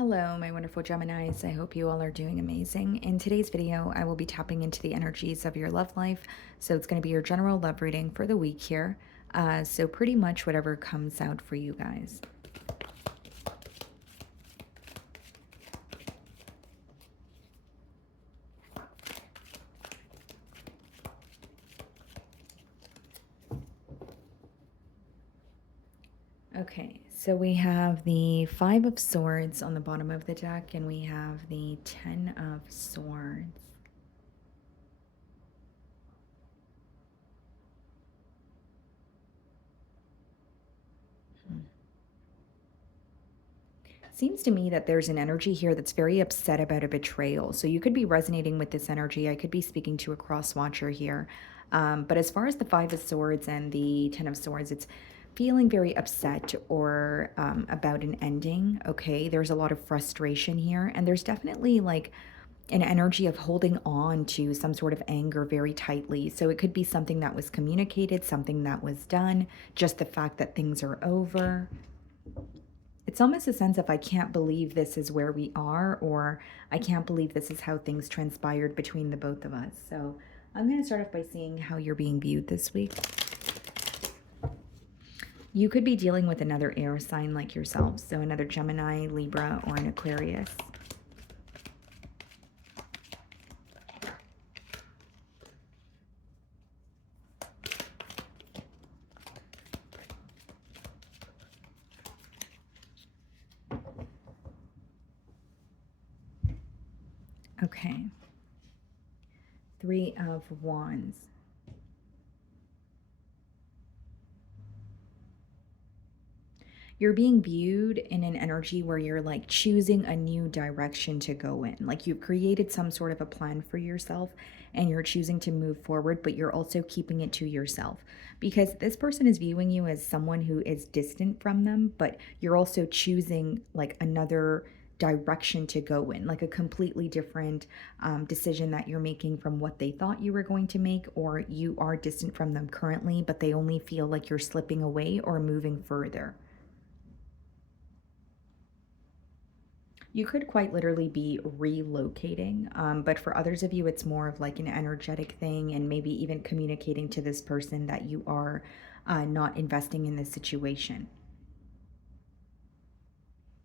Hello, my wonderful Geminis. I hope you all are doing amazing. In today's video, I will be tapping into the energies of your love life. So it's going to be your general love reading for the week here. So pretty much whatever comes out for you guys. Okay, so we have the Five of Swords on the bottom of the deck, and we have the Ten of Swords. Seems to me that there's an energy here that's very upset about a betrayal. So you could be resonating with this energy. I could be speaking to a cross watcher here. But as far as the Five of Swords and the Ten of Swords, it's feeling very upset or about an ending. Okay, there's a lot of frustration here. And there's definitely like an energy of holding on to some sort of anger very tightly. So it could be something that was communicated, something that was done, just the fact that things are over. It's almost a sense of I can't believe this is where we are, or I can't believe this is how things transpired between the both of us. So I'm going to start off by seeing how you're being viewed this week. You could be dealing with another air sign like yourself, so another Gemini, Libra, or an Aquarius. Okay. Three of Wands. You're being viewed in an energy where you're like choosing a new direction to go in. Like you've created some sort of a plan for yourself and you're choosing to move forward, but you're also keeping it to yourself because this person is viewing you as someone who is distant from them, but you're also choosing like another direction to go in, like a completely different decision that you're making from what they thought you were going to make, or you are distant from them currently, but they only feel like you're slipping away or moving further. You could quite literally be relocating, but for others of you, it's more of like an energetic thing, and maybe even communicating to this person that you are not investing in this situation.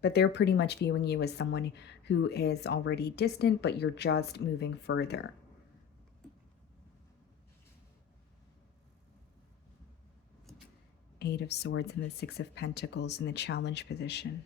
But they're pretty much viewing you as someone who is already distant, but you're just moving further. Eight of Swords and the Six of Pentacles in the challenge position.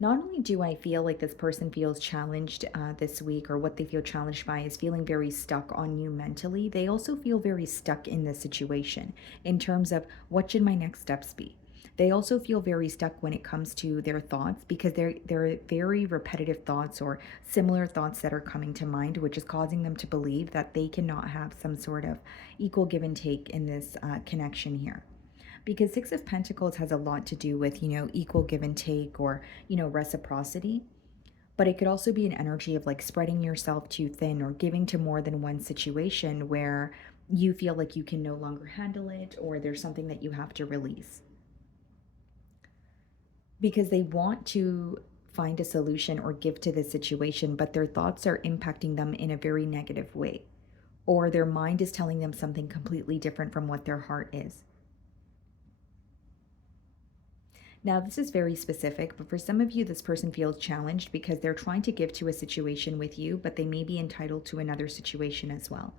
Not only do I feel like this person feels challenged this week, or what they feel challenged by is feeling very stuck on you mentally, they also feel very stuck in this situation in terms of what should my next steps be. They also feel very stuck when it comes to their thoughts because they're very repetitive thoughts or similar thoughts that are coming to mind, which is causing them to believe that they cannot have some sort of equal give and take in this connection here, because Six of Pentacles has a lot to do with, equal give and take, or, reciprocity. But it could also be an energy of like spreading yourself too thin or giving to more than one situation where you feel like you can no longer handle it, or there's something that you have to release. Because they want to find a solution or give to the situation, but their thoughts are impacting them in a very negative way, or their mind is telling them something completely different from what their heart is. Now, this is very specific, but for some of you, this person feels challenged because they're trying to give to a situation with you, but they may be entitled to another situation as well.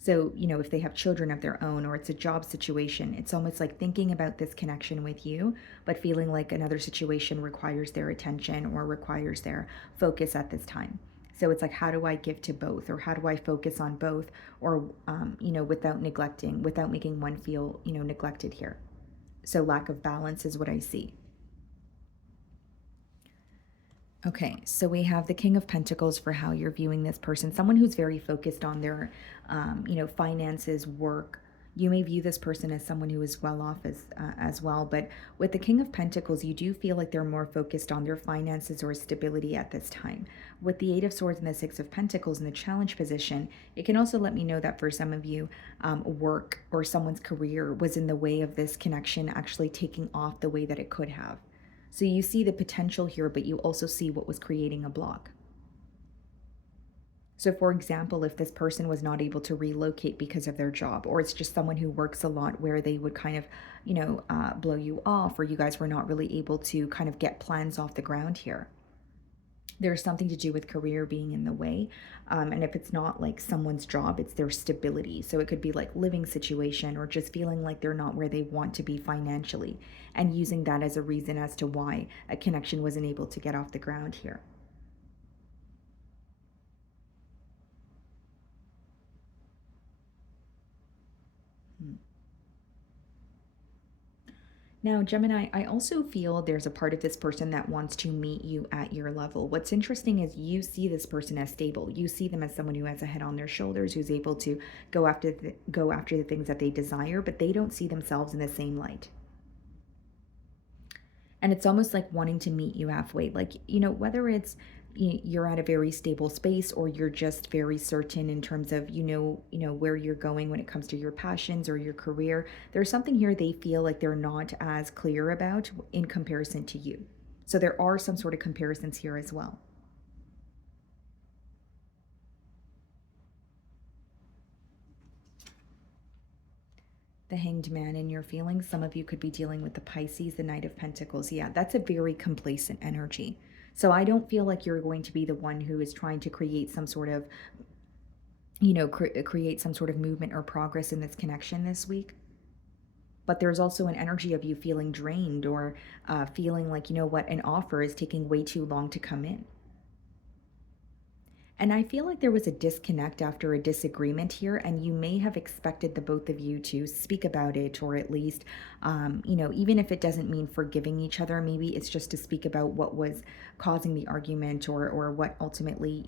So, if they have children of their own or it's a job situation, it's almost like thinking about this connection with you, but feeling like another situation requires their attention or requires their focus at this time. So it's like, how do I give to both, or how do I focus on both, or, without neglecting, without making one feel, neglected here. So lack of balance is what I see. Okay, so we have the King of Pentacles for how you're viewing this person, someone who's very focused on their, finances, work, You may view this person as someone who is well off as well, but with the King of Pentacles, you do feel like they're more focused on their finances or stability at this time. With the Eight of Swords and the Six of Pentacles in the challenge position, it can also let me know that for some of you, work or someone's career was in the way of this connection actually taking off the way that it could have. So you see the potential here, but you also see what was creating a block. So, for example, if this person was not able to relocate because of their job, or it's just someone who works a lot where they would kind of, blow you off, or you guys were not really able to kind of get plans off the ground here. There's something to do with career being in the way. And if it's not like someone's job, it's their stability. So it could be like living situation or just feeling like they're not where they want to be financially and using that as a reason as to why a connection wasn't able to get off the ground here. Hmm. Now, Gemini, I also feel there's a part of this person that wants to meet you at your level. What's interesting is you see this person as stable. You see them as someone who has a head on their shoulders, who's able to go after the things that they desire, but they don't see themselves in the same light. And it's almost like wanting to meet you halfway. Like, whether it's you're at a very stable space or you're just very certain in terms of where you're going when it comes to your passions or your career, there's something here they feel like they're not as clear about in comparison to you. So there are some sort of comparisons here as well. The Hanged Man in your feelings, some of you could be dealing with the Pisces, the Knight of Pentacles. Yeah, that's a very complacent energy. So I don't feel like you're going to be the one who is trying to create some sort of, create some sort of movement or progress in this connection this week. But there's also an energy of you feeling drained or feeling like, an offer is taking way too long to come in. And I feel like there was a disconnect after a disagreement here, and you may have expected the both of you to speak about it, or at least, even if it doesn't mean forgiving each other, maybe it's just to speak about what was causing the argument or what ultimately,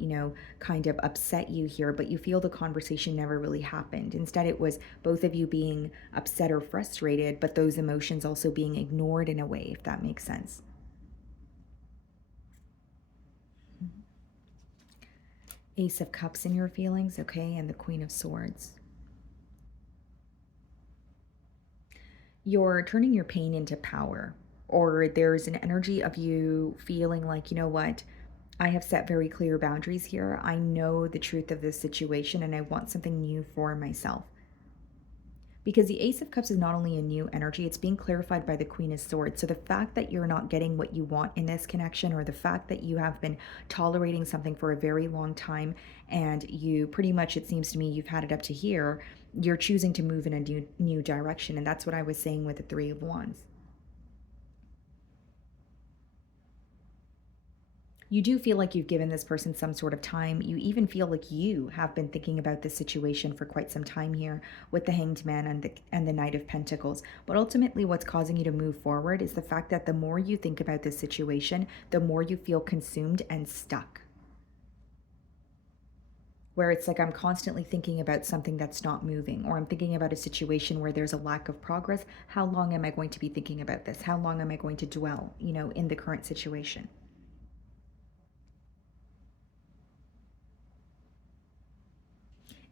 kind of upset you here. But you feel the conversation never really happened. Instead, it was both of you being upset or frustrated, but those emotions also being ignored in a way, if that makes sense. Ace of Cups in your feelings, okay, and the Queen of Swords. You're turning your pain into power, or there's an energy of you feeling like, what, I have set very clear boundaries here. I know the truth of this situation, and I want something new for myself. Because the Ace of Cups is not only a new energy, it's being clarified by the Queen of Swords. So the fact that you're not getting what you want in this connection, or the fact that you have been tolerating something for a very long time, and you pretty much, it seems to me, you've had it up to here, you're choosing to move in a new direction. And that's what I was saying with the Three of Wands. You do feel like you've given this person some sort of time. You even feel like you have been thinking about this situation for quite some time here with the Hanged Man and the Knight of Pentacles. But ultimately, what's causing you to move forward is the fact that the more you think about this situation, the more you feel consumed and stuck. Where it's like I'm constantly thinking about something that's not moving, or I'm thinking about a situation where there's a lack of progress. How long am I going to be thinking about this? How long am I going to dwell, in the current situation?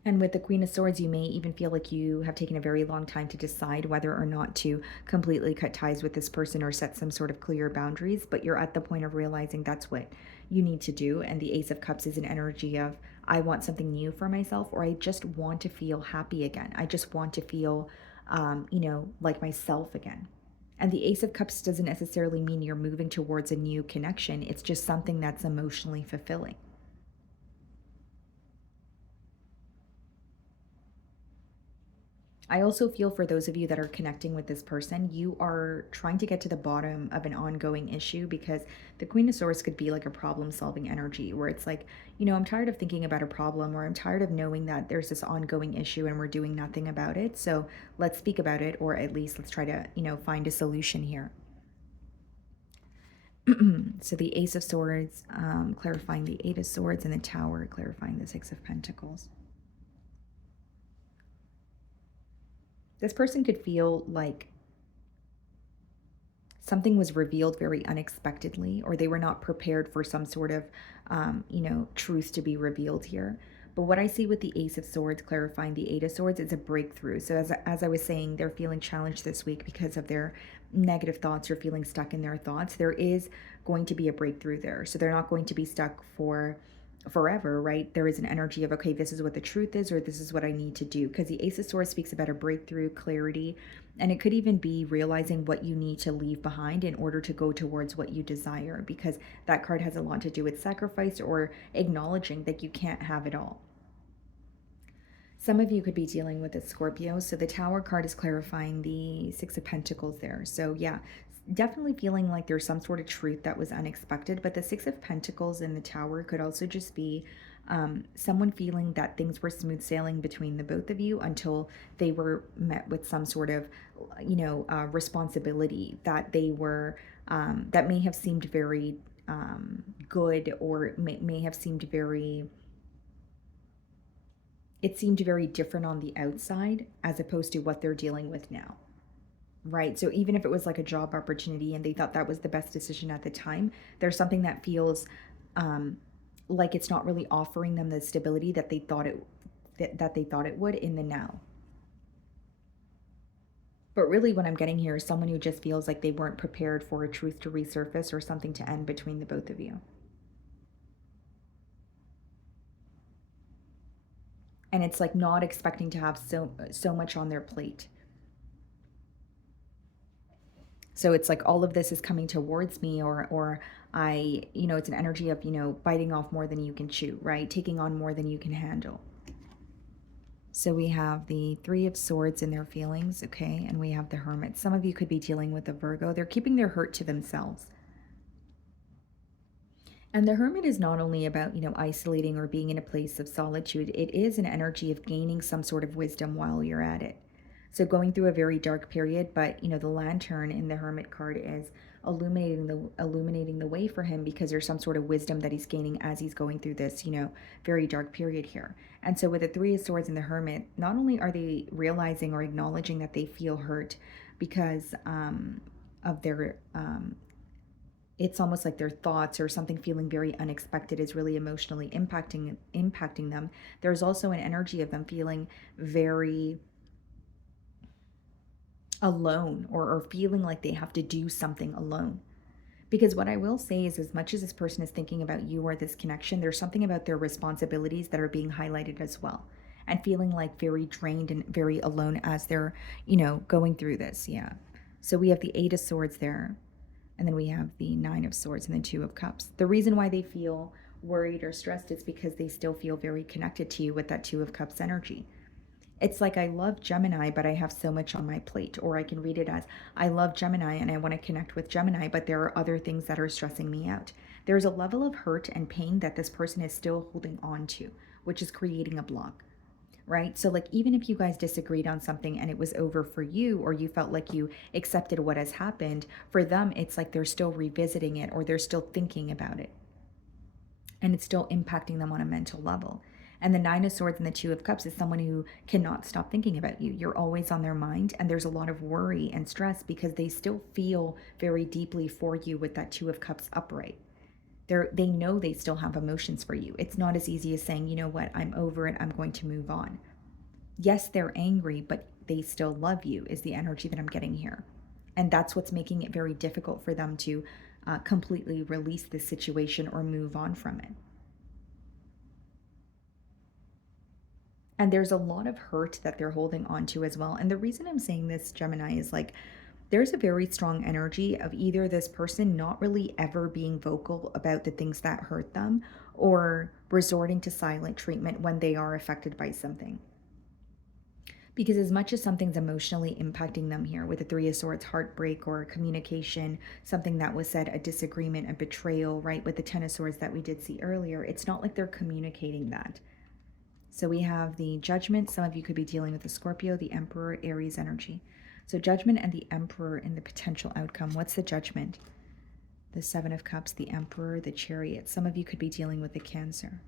And with the Queen of Swords, you may even feel like you have taken a very long time to decide whether or not to completely cut ties with this person or set some sort of clear boundaries, but you're at the point of realizing that's what you need to do. And the Ace of Cups is an energy of, I want something new for myself, or I just want to feel happy again. I just want to feel, like myself again. And the Ace of Cups doesn't necessarily mean you're moving towards a new connection. It's just something that's emotionally fulfilling. I also feel for those of you that are connecting with this person, you are trying to get to the bottom of an ongoing issue, because the Queen of Swords could be like a problem solving energy where it's like, I'm tired of thinking about a problem, or I'm tired of knowing that there's this ongoing issue and we're doing nothing about it. So let's speak about it, or at least let's try to, find a solution here. So the Ace of Swords, clarifying the Eight of Swords, and the Tower, clarifying the Six of Pentacles. This person could feel like something was revealed very unexpectedly, or they were not prepared for some sort of, truth to be revealed here. But what I see with the Ace of Swords clarifying the Eight of Swords is a breakthrough. So as I was saying, they're feeling challenged this week because of their negative thoughts or feeling stuck in their thoughts. There is going to be a breakthrough there. So they're not going to be stuck for forever, right? There is an energy of, okay, this is what the truth is, or this is what I need to do. Because the Ace of Swords speaks about a breakthrough, clarity, and it could even be realizing what you need to leave behind in order to go towards what you desire, because that card has a lot to do with sacrifice or acknowledging that you can't have it all. Some of you could be dealing with a Scorpio. So the Tower card is clarifying the Six of Pentacles there. So yeah, definitely feeling like there's some sort of truth that was unexpected. But the Six of Pentacles in the Tower could also just be someone feeling that things were smooth sailing between the both of you until they were met with some sort of, responsibility that they were, that may have seemed very good, or may have seemed very, it seemed very different on the outside as opposed to what they're dealing with now. Right. So even if it was like a job opportunity and they thought that was the best decision at the time, there's something that feels um, like it's not really offering them the stability that they thought that they thought it would in the now. But really, what I'm getting here is someone who just feels like they weren't prepared for a truth to resurface or something to end between the both of you. And it's like not expecting to have so much on their plate. So it's like all of this is coming towards me, or I, it's an energy of, biting off more than you can chew, right? Taking on more than you can handle. So we have the Three of Swords in their feelings, okay? And we have the Hermit. Some of you could be dealing with a Virgo. They're keeping their hurt to themselves. And the Hermit is not only about, isolating or being in a place of solitude. It is an energy of gaining some sort of wisdom while you're at it. So going through a very dark period, but the Lantern in the Hermit card is illuminating the way for him, because there's some sort of wisdom that he's gaining as he's going through this, very dark period here. And so with the Three of Swords and the Hermit, not only are they realizing or acknowledging that they feel hurt because of their it's almost like their thoughts or something feeling very unexpected is really emotionally impacting them. There's also an energy of them feeling very alone, or feeling like they have to do something alone. Because what I will say is, as much as this person is thinking about you or this connection, there's something about their responsibilities that are being highlighted as well. And feeling like very drained and very alone as they're, going through this. Yeah. So we have the Eight of Swords there. And then we have the Nine of Swords and the Two of Cups. The reason why they feel worried or stressed is because they still feel very connected to you with that Two of Cups energy. It's like, I love Gemini, but I have so much on my plate. Or I can read it as, I love Gemini and I want to connect with Gemini, but there are other things that are stressing me out. There's a level of hurt and pain that this person is still holding on to, which is creating a block, right? So like, even if you guys disagreed on something and it was over for you, or you felt like you accepted what has happened, for them, it's like they're still revisiting it, or they're still thinking about it. And it's still impacting them on a mental level. And the Nine of Swords and the Two of Cups is someone who cannot stop thinking about you. You're always on their mind, and there's a lot of worry and stress because they still feel very deeply for you with that Two of Cups upright. They know they still have emotions for you. It's not as easy as saying, you know what, I'm over it, I'm going to move on. Yes, they're angry, but they still love you, is the energy that I'm getting here. And that's what's making it very difficult for them to completely release this situation or move on from it. And there's a lot of hurt that they're holding on to as well. And the reason I'm saying this, Gemini, is like, there's a very strong energy of either this person not really ever being vocal about the things that hurt them, or resorting to silent treatment when they are affected by something. Because as much as something's emotionally impacting them here with the Three of Swords, heartbreak or communication, something that was said, a disagreement, a betrayal, right, with the Ten of Swords that we did see earlier, it's not like they're communicating that. So we have the Judgment. Some of you could be dealing with the Scorpio, the Emperor, Aries energy. So Judgment and the Emperor in the potential outcome. What's the Judgment? The Seven of Cups, the Emperor, the Chariot. Some of you could be dealing with the Cancer.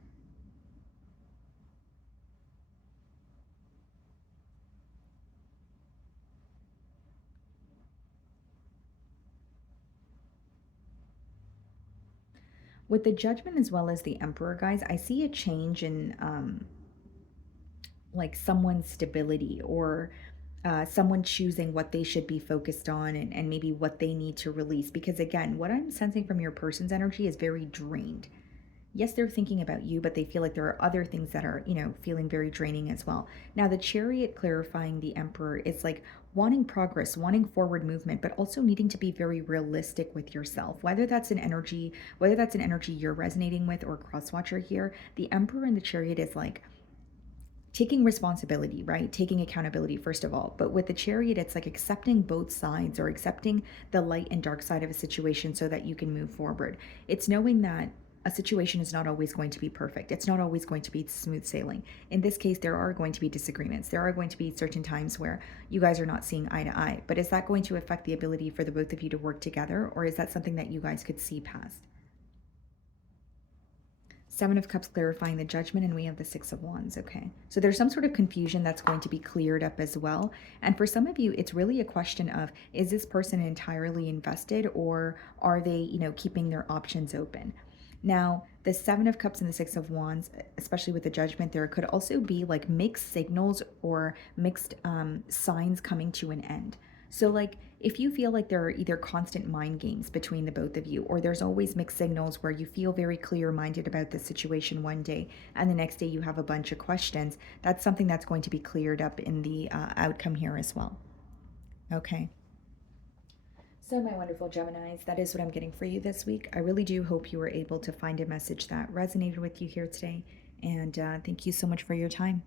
With the Judgment as well as the Emperor, guys, I see a change in like someone's stability, or someone choosing what they should be focused on, and maybe what they need to release. Because again, what I'm sensing from your person's energy is very drained. Yes, they're thinking about you, but they feel like there are other things that are, feeling very draining as well. Now, the Chariot clarifying the Emperor is like wanting progress, wanting forward movement, but also needing to be very realistic with yourself. Whether that's an energy you're resonating with, or crosswatcher here, the Emperor and the Chariot is like taking responsibility, right? Taking accountability, first of all. But with the Chariot, it's like accepting both sides, or accepting the light and dark side of a situation so that you can move forward. It's knowing that a situation is not always going to be perfect. It's not always going to be smooth sailing. In this case, there are going to be disagreements. There are going to be certain times where you guys are not seeing eye to eye. But is that going to affect the ability for the both of you to work together? Or is that something that you guys could see past? Seven of Cups clarifying the Judgment, and we have the Six of Wands. Okay. So there's some sort of confusion that's going to be cleared up as well. And for some of you, it's really a question of, is this person entirely invested, or are they, keeping their options open? Now, the Seven of Cups and the Six of Wands, especially with the Judgment, there could also be like mixed signals, or mixed signs coming to an end. So, like, if you feel like there are either constant mind games between the both of you, or there's always mixed signals where you feel very clear minded about the situation one day, and the next day you have a bunch of questions, that's something that's going to be cleared up in the outcome here as well. Okay. So, my wonderful Geminis, that is what I'm getting for you this week. I really do hope you were able to find a message that resonated with you here today. And thank you so much for your time.